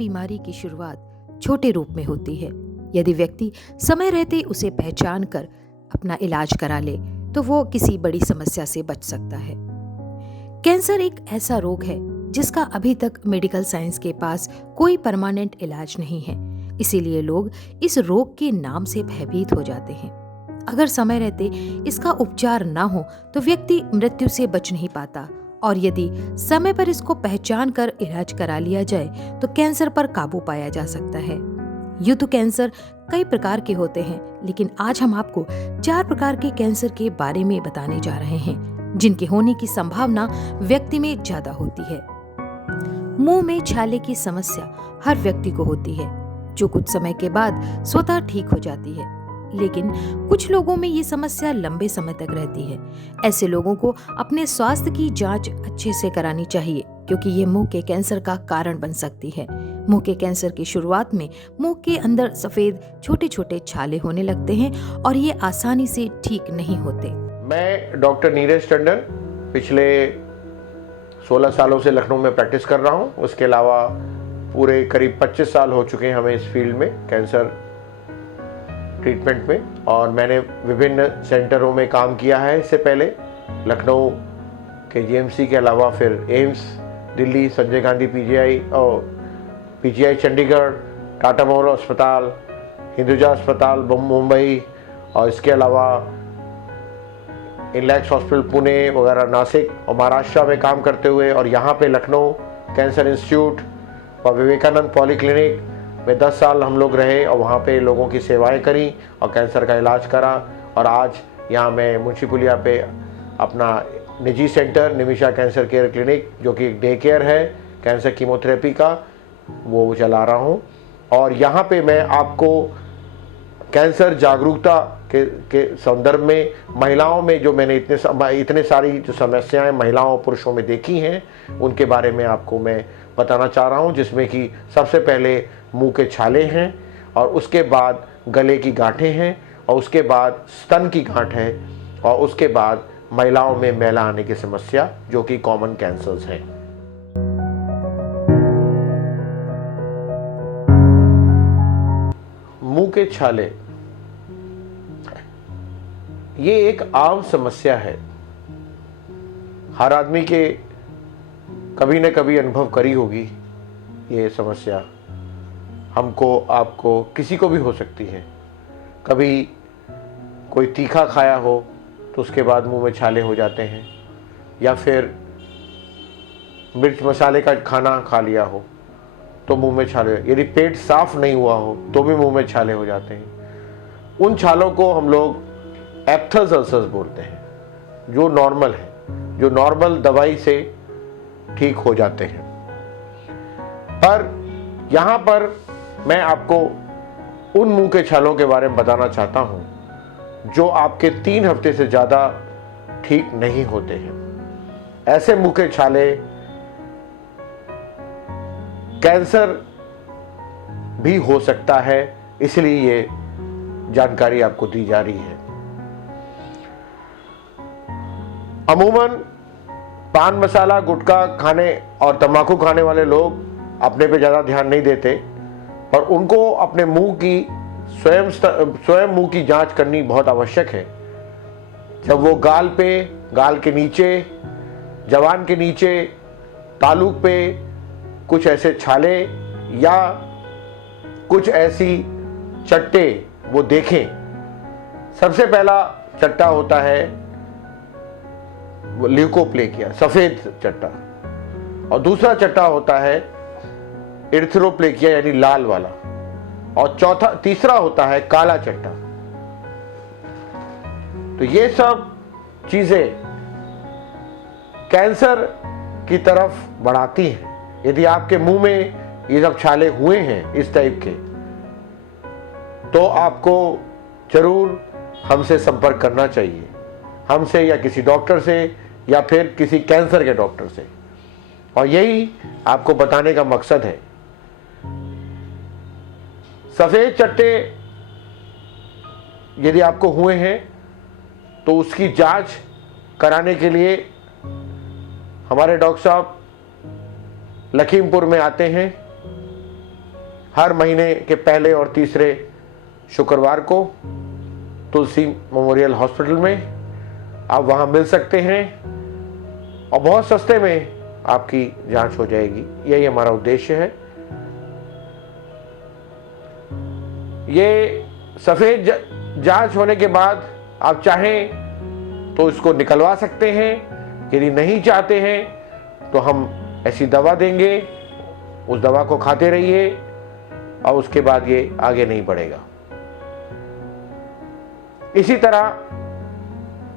बीमारी की शुरुआत छोटे रूप में होती है। यदि व्यक्ति समय रहते उसे पहचान कर अपना इलाज करा ले तो वो किसी बड़ी समस्या से बच सकता है। कैंसर एक ऐसा रोग है जिसका अभी तक मेडिकल साइंस के पास कोई परमानेंट इलाज नहीं है, इसीलिए लोग इस रोग के नाम से भयभीत हो जाते हैं। अगर समय रहते इसका उपचार ना हो तो व्यक्ति मृत्यु से बच नहीं पाता, और यदि समय पर इसको पहचान कर इलाज करा लिया जाए तो कैंसर पर काबू पाया जा सकता है। यूं तो कैंसर कई प्रकार के होते हैं, लेकिन आज हम आपको 4 प्रकार के कैंसर के बारे में बताने जा रहे हैं जिनके होने की संभावना व्यक्ति में ज्यादा होती है। मुंह में छाले की समस्या हर व्यक्ति को होती है, जो कुछ समय के बाद स्वतः ठीक हो जाती है, लेकिन कुछ लोगों में ये समस्या लंबे समय तक रहती है। ऐसे लोगों को अपने स्वास्थ्य की जांच अच्छे से करानी चाहिए, क्योंकि ये मुंह के कैंसर का कारण बन सकती है। मुंह के कैंसर की शुरुआत में मुंह के अंदर सफेद छोटे छोटे छाले होने लगते हैं और ये आसानी से ठीक नहीं होते। मैं डॉक्टर नीरज टंडन पिछले 16 सालों से लखनऊ में प्रैक्टिस कर रहा हूँ। उसके अलावा पूरे करीब 25 साल हो चुके हैं हमें इस फील्ड में, कैंसर ट्रीटमेंट में, और मैंने विभिन्न सेंटरों में काम किया है। इससे पहले लखनऊ के जीएमसी के अलावा फिर एम्स दिल्ली, संजय गांधी पीजीआई और पीजीआई चंडीगढ़, टाटा मोरो अस्पताल, हिंदुजा अस्पताल मुंबई, और इसके अलावा इनलैक्स हॉस्पिटल पुणे वगैरह नासिक और महाराष्ट्र में काम करते हुए, और यहाँ पे लखनऊ कैंसर इंस्टीट्यूट और विवेकानंद पॉलीक्लिनिक में 10 साल हम लोग रहे और वहाँ पे लोगों की सेवाएं करी और कैंसर का इलाज करा। और आज यहाँ मैं मुंशी पुलिया पे अपना निजी centre Nimisha cancer care clinic, जो कि एक डे केयर है कैंसर कीमोथेरेपी का, वो चला रहा हूँ। और यहाँ पे मैं आपको कैंसर जागरूकता के संदर्भ में महिलाओं में जो मैंने इतने सारी जो समस्याएं महिलाओं और पुरुषों में देखी हैं उनके बारे में आपको मैं बताना चाह रहा हूँ, जिसमें कि सबसे पहले मुंह के छाले हैं, और उसके बाद गले की गांठें हैं, और उसके बाद स्तन की गांठ है, और उसके बाद महिलाओं में मैला आने की समस्या, जो कि कॉमन कैंसर्स हैं। मुंह के छाले ये एक आम समस्या है, हर आदमी के कभी न कभी अनुभव करी होगी। ये समस्या हमको, आपको, किसी को भी हो सकती है। कभी कोई तीखा खाया हो तो उसके बाद मुंह में छाले हो जाते हैं, या फिर मिर्च मसाले का खाना खा लिया हो तो मुंह में छाले, यदि पेट साफ नहीं हुआ हो तो भी मुंह में छाले हो जाते हैं। उन छालों को हम लोग एप्थस अल्सर्स बोलते हैं, जो नॉर्मल है, जो नॉर्मल दवाई से ठीक हो जाते हैं। पर यहाँ पर मैं आपको उन मुंह के छालों के बारे में बताना चाहता हूँ जो आपके 3 हफ्ते से ज़्यादा ठीक नहीं होते हैं। ऐसे मुंह के छाले कैंसर भी हो सकता है, इसलिए ये जानकारी आपको दी जा रही है। अमूमन पान मसाला, गुटखा खाने और तंबाकू खाने वाले लोग अपने पे ज़्यादा ध्यान नहीं देते, और उनको अपने मुंह की स्वयं मुंह की जांच करनी बहुत आवश्यक है। जब वो गाल पे, गाल के नीचे, जबान के नीचे, तालू पे कुछ ऐसे छाले या कुछ ऐसी चट्टे वो देखें। सबसे पहला चट्टा होता है ल्यूकोप्लेकिया, सफेद चट्टा, और दूसरा चट्टा होता है इरिथ्रोप्लेकिया यानी लाल वाला, और तीसरा होता है काला चट्टा। तो ये सब चीजें कैंसर की तरफ बढ़ाती हैं। यदि आपके मुंह में ये सब छाले हुए हैं इस टाइप के, तो आपको जरूर हमसे संपर्क करना चाहिए, हमसे या किसी डॉक्टर से या फिर किसी कैंसर के डॉक्टर से। और यही आपको बताने का मकसद है। सफेद चट्टे यदि आपको हुए हैं तो उसकी जांच कराने के लिए हमारे डॉक्टर साहब लखीमपुर में आते हैं, हर महीने के पहले और तीसरे शुक्रवार को तुलसी मेमोरियल हॉस्पिटल में आप वहाँ मिल सकते हैं और बहुत सस्ते में आपकी जांच हो जाएगी। यही हमारा उद्देश्य है। ये सफ़ेद जांच होने के बाद आप चाहें तो इसको निकलवा सकते हैं, यदि नहीं चाहते हैं तो हम ऐसी दवा देंगे, उस दवा को खाते रहिए और उसके बाद ये आगे नहीं बढ़ेगा। इसी तरह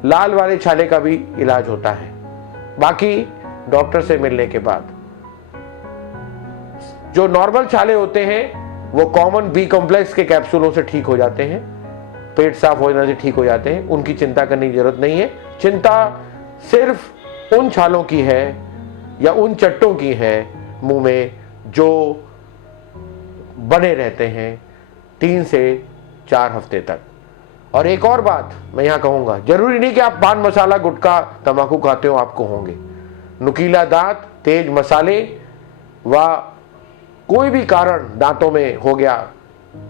लाल वाले छाले का भी इलाज होता है। बाकी डॉक्टर से मिलने के बाद जो नॉर्मल छाले होते हैं वो कॉमन बी कॉम्प्लेक्स के कैप्सूलों से ठीक हो जाते हैं, पेट साफ होने से ठीक हो जाते हैं। उनकी चिंता करने की जरूरत नहीं है। चिंता सिर्फ उन छालों की है या उन चट्टों की है मुंह में जो बने रहते हैं 3 से 4 हफ्ते तक। और एक और बात मैं यहाँ कहूँगा, जरूरी नहीं कि आप पान मसाला गुटखा तंबाकू खाते हो आपको होंगे। नुकीला दांत, तेज मसाले व कोई भी कारण दांतों में हो गया,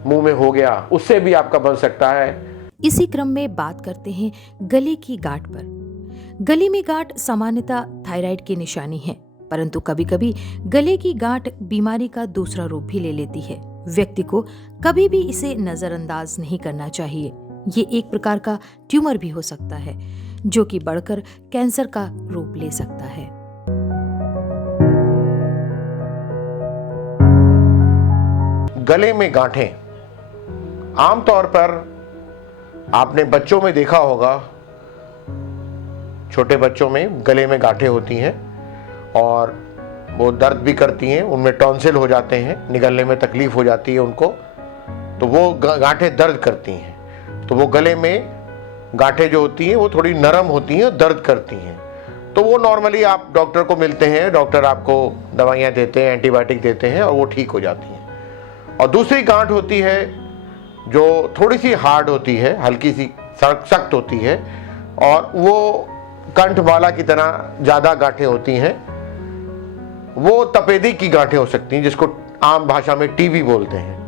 मुंह में हो गया, उससे भी आपका बन सकता है। इसी क्रम में बात करते हैं गले की गांठ पर। गले में गांठ सामान्यतः थायराइड की निशानी है, परंतु कभी-कभी गले की गांठ बीमारी का दूसरा रूप भी ले लेती है। व्यक्ति को कभी भी इसे नजरअंदाज नहीं करना चाहिए। ये एक प्रकार का ट्यूमर भी हो सकता है जो कि बढ़कर कैंसर का रूप ले सकता है। गले में गांठें आमतौर पर आपने बच्चों में देखा होगा, छोटे बच्चों में गले में गांठें होती हैं और वो दर्द भी करती हैं, उनमें टॉन्सिल हो जाते हैं, निगलने में तकलीफ हो जाती है उनको, तो वो गांठें दर्द करती हैं। तो वो गले में गांठें जो होती हैं वो थोड़ी नरम होती हैं और दर्द करती हैं। तो वो नॉर्मली आप डॉक्टर को मिलते हैं, डॉक्टर आपको दवाइयाँ देते हैं, एंटीबायोटिक देते हैं और वो ठीक हो जाती हैं। और दूसरी गांठ होती है जो थोड़ी सी हार्ड होती है, हल्की सी सख्त होती है और वो कंठमाला की तरह ज़्यादा गांठें होती हैं। वो तपेदिक की गांठें हो सकती हैं, जिसको आम भाषा में टीबी बोलते हैं।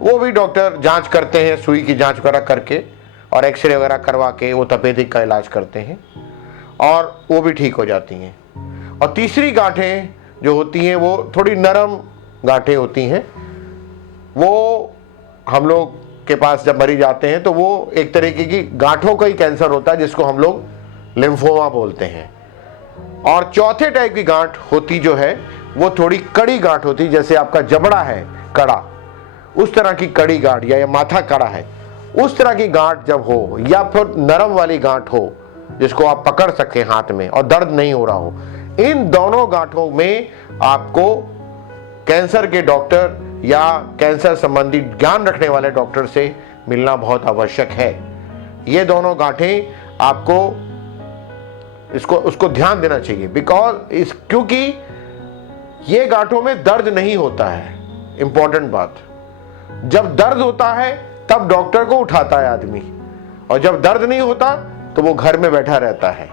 वो भी डॉक्टर जांच करते हैं, सुई की जांच वगैरह करके और एक्सरे वगैरह करवा के वो तपेदिक का इलाज करते हैं और वो भी ठीक हो जाती हैं। और तीसरी गांठें जो होती हैं वो थोड़ी नरम गांठें होती हैं। वो हम लोग के पास जब मरीज आते हैं तो वो एक तरीके की गांठों का ही कैंसर होता है, जिसको हम लोग लिम्फोमा बोलते हैं। और चौथे टाइप की गांठ होती जो है वो थोड़ी कड़ी गांठ होती, जैसे आपका जबड़ा है कड़ा, उस तरह की कड़ी गांठ या माथा कड़ा है, उस तरह की गांठ जब हो, या फिर नरम वाली गांठ हो जिसको आप पकड़ सकें हाथ में और दर्द नहीं हो रहा हो, इन दोनों गांठों में आपको कैंसर के डॉक्टर या कैंसर संबंधी ज्ञान रखने वाले डॉक्टर से मिलना बहुत आवश्यक है। ये दोनों गांठें आपको उसको ध्यान देना चाहिए, क्योंकि ये गांठों में दर्द नहीं होता है। इंपॉर्टेंट बात, जब दर्द होता है तब डॉक्टर को उठाता है आदमी, और जब दर्द नहीं होता तो वो घर में बैठा रहता है,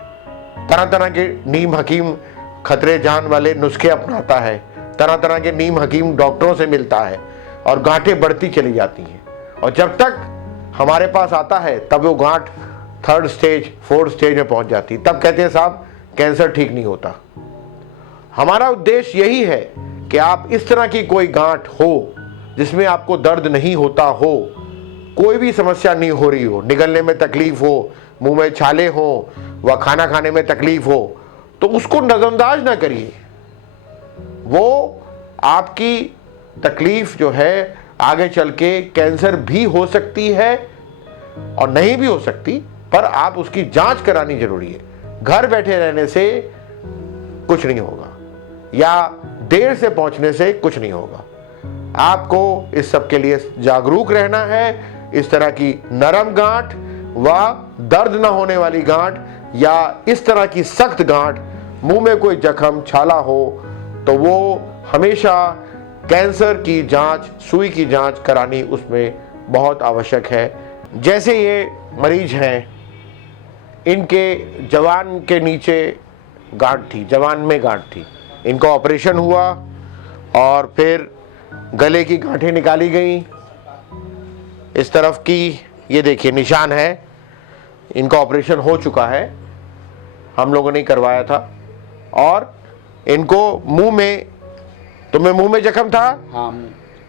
तरह तरह के नीम हकीम खतरे जान वाले नुस्खे अपनाता है, तरह तरह के नीम हकीम डॉक्टरों से मिलता है और गांठें बढ़ती चली जाती हैं। और जब तक हमारे पास आता है तब वो गांठ 3rd स्टेज 4th स्टेज में पहुंच जाती है। तब कहते हैं साहब कैंसर ठीक नहीं होता। हमारा उद्देश्य यही है कि आप इस तरह की कोई गांठ हो जिसमें आपको दर्द नहीं होता हो, कोई भी समस्या नहीं हो रही हो, निगलने में तकलीफ हो, मुंह में छाले हो व खाना खाने में तकलीफ हो, तो उसको नजरअंदाज ना करिए। वो आपकी तकलीफ जो है आगे चल के कैंसर भी हो सकती है और नहीं भी हो सकती, पर आप उसकी जांच करानी जरूरी है। घर बैठे रहने से कुछ नहीं होगा या देर से पहुंचने से कुछ नहीं होगा। आपको इस सब के लिए जागरूक रहना है। इस तरह की नरम गांठ व दर्द न होने वाली गांठ या इस तरह की सख्त गांठ, मुंह में कोई जख्म छाला हो तो वो हमेशा कैंसर की जांच, सुई की जांच करानी उसमें बहुत आवश्यक है। जैसे ये मरीज हैं, इनके जवान के नीचे गांठ थी, जवान में गांठ थी, इनका ऑपरेशन हुआ और फिर गले की गांठें निकाली गई। इस तरफ की ये देखिए निशान है, इनका ऑपरेशन हो चुका है, हम लोगों ने करवाया था। और इनको मुंह में, तुम्हें मुंह में जख्म था? हाँ,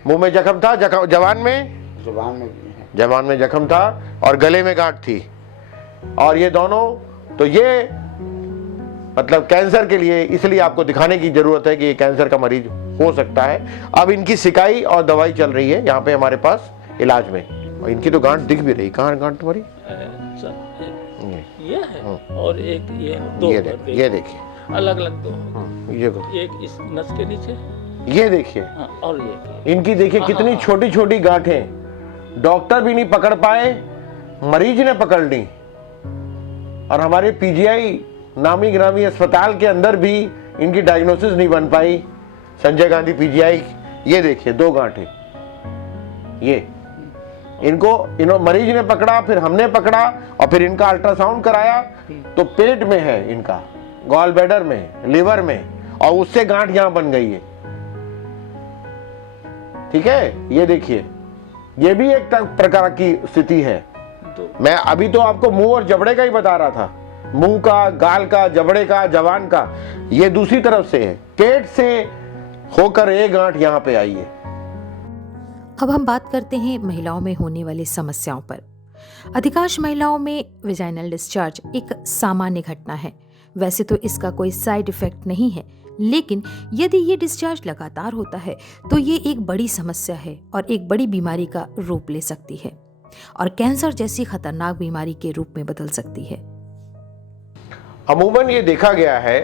मुंह में जख्म था, जवान में जुबान में जख्म था और गले में गांठ थी। और ये दोनों, तो ये मतलब कैंसर के लिए इसलिए आपको दिखाने की जरूरत है कि ये कैंसर का मरीज हो सकता है। अब इनकी सिकाई और दवाई चल रही है यहाँ पे हमारे पास इलाज में। और इनकी तो गांठ दिख भी रही। कहाँ गांठ तुम्हारी? ये है और एक ये दो, ये देखिए अलग अलग दो। ये एक इस नस के नीचे, ये देखिए। और ये इनकी देखिए कितनी छोटी छोटी गांठें, डॉक्टर भी नहीं पकड़ पाए, मरीज ने पकड़ ली। और हमारे पीजीआई नामी ग्रामी अस्पताल के अंदर भी इनकी डायग्नोसिस नहीं बन पाई, संजय गांधी पीजीआई। ये देखिए 2 गांठें, ये इनको मरीज ने पकड़ा, फिर हमने पकड़ा और फिर इनका अल्ट्रासाउंड कराया तो पेट में है, इनका गॉल ब्लैडर में, लिवर में, और उससे गांठ यहां बन गई है। ठीक है, ये देखिए, ये भी एक प्रकार की स्थिति है। मैं अभी तो आपको मुंह और जबड़े का ही बता रहा था, मुंह का, गाल का, जबड़े का, जवान का। ये दूसरी तरफ से है, पेट से होकर एक गांठ यहां पे आई है। अब हम बात करते हैं महिलाओं में होने वाली समस्याओं पर। अधिकांश महिलाओं में वेजाइनल डिस्चार्ज एक सामान्य घटना है। वैसे तो इसका कोई साइड इफेक्ट नहीं है, लेकिन यदि ये डिस्चार्ज लगातार होता है तो ये एक बड़ी समस्या है और एक बड़ी बीमारी का रूप ले सकती है और कैंसर जैसी खतरनाक बीमारी के रूप में बदल सकती है। अमूमन ये देखा गया है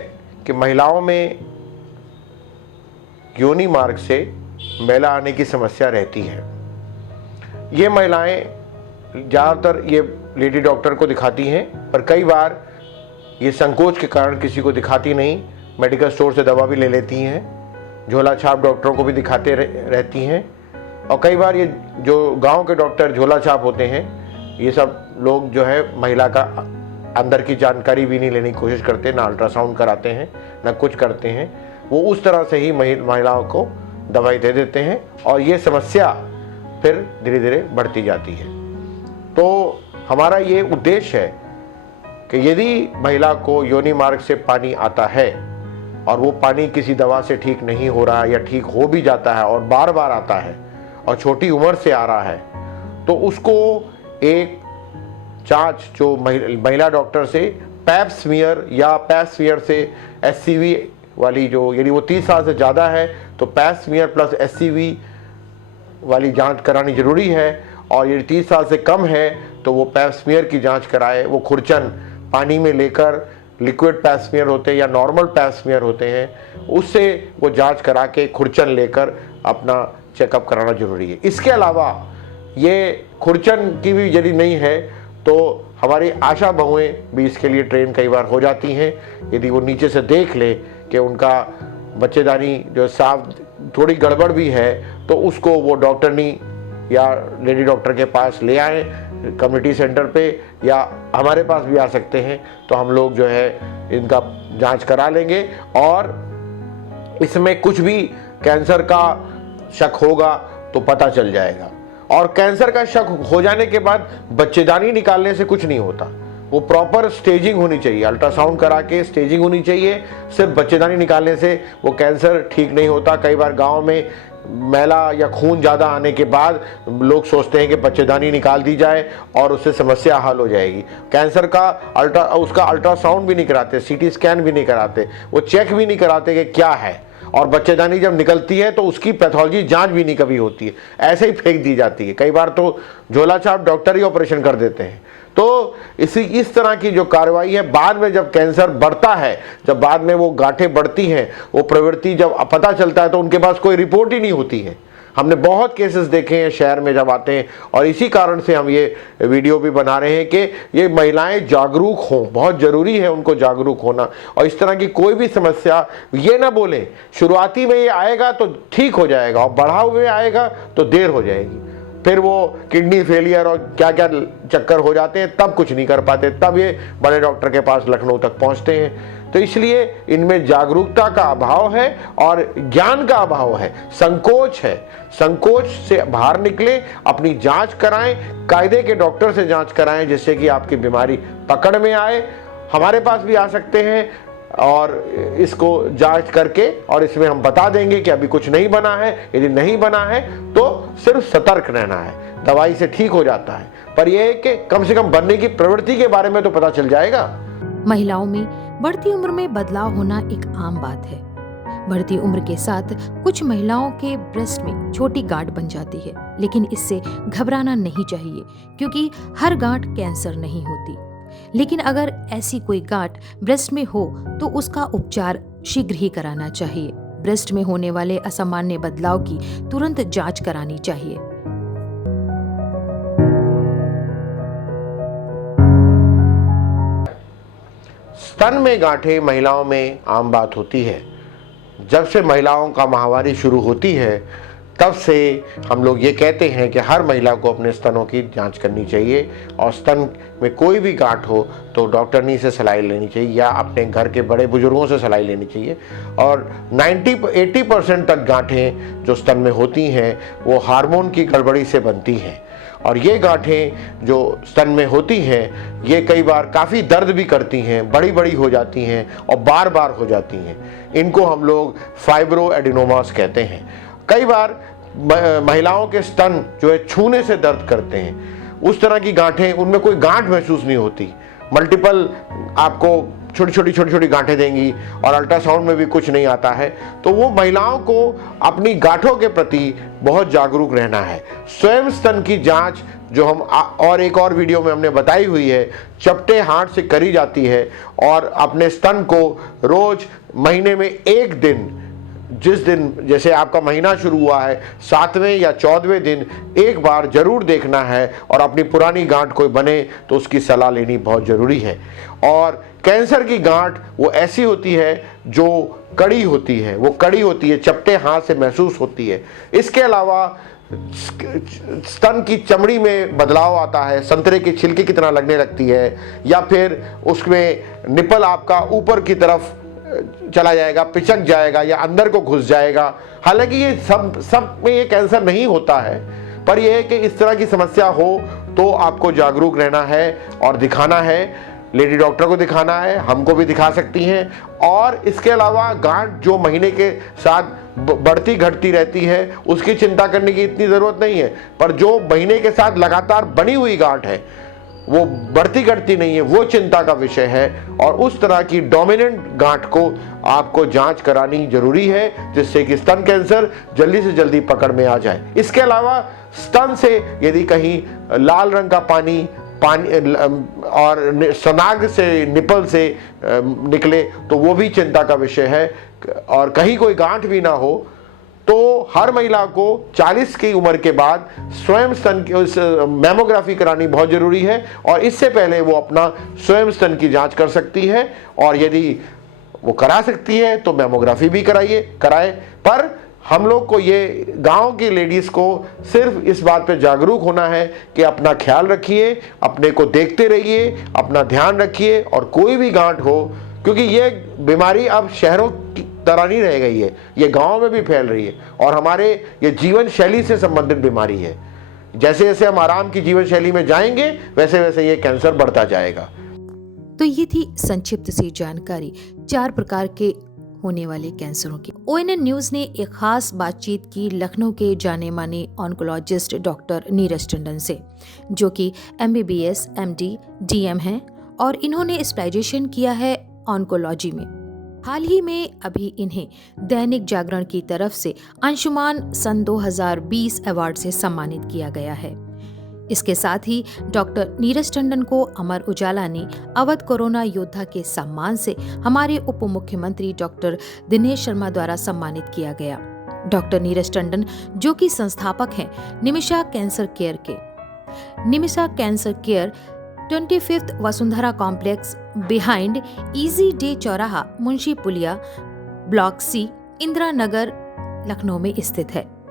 कि महिलाओं में योनि मार्ग से मैला आने की समस्या रहती है। ये महिलाएं ज़्यादातर ये लेडी डॉक्टर को दिखाती हैं, पर कई बार ये संकोच के कारण किसी को दिखाती नहीं, मेडिकल स्टोर से दवा भी ले लेती हैं, झोला छाप डॉक्टरों को भी दिखाते रहती हैं। और कई बार ये जो गांव के डॉक्टर झोला छाप होते हैं, ये सब लोग जो है महिला का अंदर की जानकारी भी नहीं लेने की कोशिश करते, ना अल्ट्रासाउंड कराते हैं, ना कुछ करते हैं। वो उस तरह से ही महिलाओं को दवाई दे देते हैं और ये समस्या फिर धीरे धीरे बढ़ती जाती है। तो हमारा ये उद्देश्य है कि यदि महिला को योनि मार्ग से पानी आता है और वो पानी किसी दवा से ठीक नहीं हो रहा या ठीक हो भी जाता है और बार बार आता है और छोटी उम्र से आ रहा है, तो उसको एक जांच जो महिला डॉक्टर से पैप स्मीयर या पैप स्मीयर से एससीवी वाली, जो यदि वो 30 साल से ज़्यादा है तो पैप स्मीयर प्लस एससीवी वाली जांच करानी जरूरी है। और यदि 30 साल से कम है तो वो पैप स्मीयर की जांच कराए। वो खुरचन पानी में लेकर, लिक्विड पैप स्मीयर होते हैं या नॉर्मल पैप स्मीयर होते हैं, उससे वो जांच करा के खुरचन लेकर अपना चेकअप कराना जरूरी है। इसके अलावा ये खुरचन की भी यदि नहीं है तो हमारी आशा बहुएं भी इसके लिए ट्रेन कई बार हो जाती हैं। यदि वो नीचे से देख ले कि उनका बच्चेदानी जो साफ थोड़ी गड़बड़ भी है तो उसको वो डॉक्टरनी या लेडी डॉक्टर के पास ले आए, कम्युनिटी सेंटर पे, या हमारे पास भी आ सकते हैं, तो हम लोग जो है इनका जांच करा लेंगे। और इसमें कुछ भी कैंसर का शक होगा तो पता चल जाएगा। और कैंसर का शक हो जाने के बाद बच्चेदानी निकालने से कुछ नहीं होता, वो प्रॉपर स्टेजिंग होनी चाहिए, अल्ट्रासाउंड करा के स्टेजिंग होनी चाहिए। सिर्फ बच्चेदानी निकालने से वो कैंसर ठीक नहीं होता। कई बार गांव में मैला या खून ज़्यादा आने के बाद लोग सोचते हैं कि बच्चेदानी निकाल दी जाए और उससे समस्या हल हो जाएगी। कैंसर का उसका अल्ट्रासाउंड भी नहीं कराते, सीटी स्कैन भी नहीं कराते, वो चेक भी नहीं कराते कि क्या है। और बच्चेदानी जब निकलती है तो उसकी पैथोलॉजी जांच भी नहीं कभी होती है, ऐसे ही फेंक दी जाती है। कई बार तो झोला छाप डॉक्टर ही ऑपरेशन कर देते हैं। तो इस तरह की जो कार्रवाई है, बाद में जब कैंसर बढ़ता है, जब बाद में वो गांठें बढ़ती हैं, वो प्रवृत्ति जब पता चलता है तो उनके पास कोई रिपोर्ट ही नहीं होती है। हमने बहुत केसेस देखे हैं शहर में जब आते हैं, और इसी कारण से हम ये वीडियो भी बना रहे हैं कि ये महिलाएं जागरूक हों, बहुत ज़रूरी है उनको जागरूक होना। और इस तरह की कोई भी समस्या ये ना बोलें शुरुआती में ये आएगा तो ठीक हो जाएगा, और बढ़ा हुए आएगा तो देर हो जाएगी, फिर वो किडनी फेलियर और क्या क्या चक्कर हो जाते हैं, तब कुछ नहीं कर पाते, तब ये बड़े डॉक्टर के पास लखनऊ तक पहुंचते हैं। तो इसलिए इनमें जागरूकता का अभाव है और ज्ञान का अभाव है, संकोच है। संकोच से बाहर निकले, अपनी जांच कराएं, कायदे के डॉक्टर से जांच कराएं, जिससे कि आपकी बीमारी पकड़ में आए। हमारे पास भी आ सकते हैं और इसको जांच करके, और इसमें हम बता देंगे कि अभी कुछ नहीं बना है। यदि नहीं बना है तो सिर्फ सतर्क रहना है, दवाई से ठीक हो जाता है। पर यह है कि कम से कम बनने की प्रवृत्ति के बारे में तो पता चल जाएगा। महिलाओं में बढ़ती उम्र में बदलाव होना एक आम बात है। बढ़ती उम्र के साथ कुछ महिलाओं के ब्रेस्ट में छोटी गांठ बन जाती है, लेकिन इससे घबराना नहीं चाहिए, क्योंकि हर गांठ कैंसर नहीं होती। लेकिन अगर ऐसी कोई गांठ ब्रेस्ट में हो तो उसका उपचार शीघ्र ही कराना चाहिए। ब्रेस्ट में होने वाले असामान्य बदलाव की तुरंत जांच करानी चाहिए। स्तन में गांठें महिलाओं में आम बात होती है। जब से महिलाओं का माहवारी शुरू होती है, तब से हम लोग ये कहते हैं कि हर महिला को अपने स्तनों की जांच करनी चाहिए, और स्तन में कोई भी गांठ हो तो डॉक्टरनी से सलाह लेनी चाहिए या अपने घर के बड़े बुजुर्गों से सलाह लेनी चाहिए। और 80% तक गांठें जो स्तन में होती हैं वो हार्मोन की गड़बड़ी से बनती हैं, और ये गांठें जो स्तन में होती हैं ये कई बार काफ़ी दर्द भी करती हैं, बड़ी बड़ी हो जाती हैं और बार बार हो जाती हैं। इनको हम लोग फाइब्रो एडिनोमास कहते हैं। कई बार महिलाओं के स्तन जो है छूने से दर्द करते हैं। उस तरह की गांठें, उनमें कोई गांठ महसूस नहीं होती, मल्टीपल आपको छोटी छोटी गांठें देंगी और अल्ट्रासाउंड में भी कुछ नहीं आता है। तो वो महिलाओं को अपनी गांठों के प्रति बहुत जागरूक रहना है। स्वयं स्तन की जांच जो हम और एक और वीडियो में हमने बताई हुई है, चपटे हाथ से करी जाती है, और अपने स्तन को रोज महीने में एक दिन, जिस दिन जैसे आपका महीना शुरू हुआ है 7वें या 14वें दिन एक बार जरूर देखना है, और अपनी पुरानी गांठ कोई बने तो उसकी सलाह लेनी बहुत जरूरी है। और कैंसर की गांठ वो ऐसी होती है जो कड़ी होती है, वो कड़ी होती है, चपटे हाथ से महसूस होती है। इसके अलावा स्तन की चमड़ी में बदलाव आता है, संतरे के छिलके की तरह लगने लगती है, या फिर उसमें निपल आपका ऊपर की तरफ चला जाएगा, पिचक जाएगा या अंदर को घुस जाएगा। हालांकि ये सब में ये कैंसर नहीं होता है, पर यह है कि इस तरह की समस्या हो तो आपको जागरूक रहना है और दिखाना है। लेडी डॉक्टर को दिखाना है, हमको भी दिखा सकती हैं। और इसके अलावा गांठ जो महीने के साथ बढ़ती घटती रहती है उसकी चिंता करने की इतनी ज़रूरत नहीं है, पर जो महीने के साथ लगातार बनी हुई गांठ है वो बढ़ती घटती नहीं है, वो चिंता का विषय है। और उस तरह की डोमिनेंट गांठ को आपको जांच करानी जरूरी है, जिससे कि स्तन कैंसर जल्दी से जल्दी पकड़ में आ जाए। इसके अलावा स्तन से यदि कहीं लाल रंग का पानी और स्तनाग्र से, निपल से निकले तो वो भी चिंता का विषय है। और कहीं कोई गांठ भी ना हो तो हर महिला को 40 की उम्र के बाद स्वयं स्तन की मैमोग्राफी करानी बहुत जरूरी है, और इससे पहले वो अपना स्वयं स्तन की जांच कर सकती है। और यदि वो करा सकती है तो मैमोग्राफी भी कराए। पर हम लोग को, ये गांव की लेडीज को सिर्फ इस बात पे जागरूक होना है कि अपना ख्याल रखिए, अपने को देखते रहिए, अपना ध्यान रखिए। और कोई भी गांठ हो, क्योंकि ये बीमारी अब शहरों की तरह नहीं रह गई है, ये गांव में भी फैल रही है, और हमारे ये जीवन शैली से संबंधित बीमारी है। जैसे जैसे हम आराम की जीवन शैली में जाएंगे वैसे वैसे ये कैंसर बढ़ता जाएगा। तो ये थी संक्षिप्त सी जानकारी 4 प्रकार के होने वाले कैंसरों की। ONN न्यूज ने एक खास बातचीत की लखनऊ के जाने माने ऑन्कोलॉजिस्ट डॉक्टर नीरज टंडन से, जो कि MBBS, MD, DM हैं, और इन्होंने स्पेशलाइजेशन किया है ऑन्कोलॉजी में। हाल ही में अभी इन्हें दैनिक जागरण की तरफ से अंशुमान सन 2020 अवार्ड से सम्मानित किया गया है। इसके साथ ही डॉक्टर नीरज टंडन को अमर उजाला ने अवध कोरोना योद्धा के सम्मान से हमारे उप मुख्यमंत्री डॉक्टर दिनेश शर्मा द्वारा सम्मानित किया गया। डॉक्टर नीरज टंडन, जो कि संस्थापक हैं निमिषा कैंसर केयर के। Nimisha cancer care 25th Vasundhara complex behind easy day चौराहा, मुंशी पुलिया, ब्लॉक C, इंदिरा नगर, लखनऊ में स्थित है।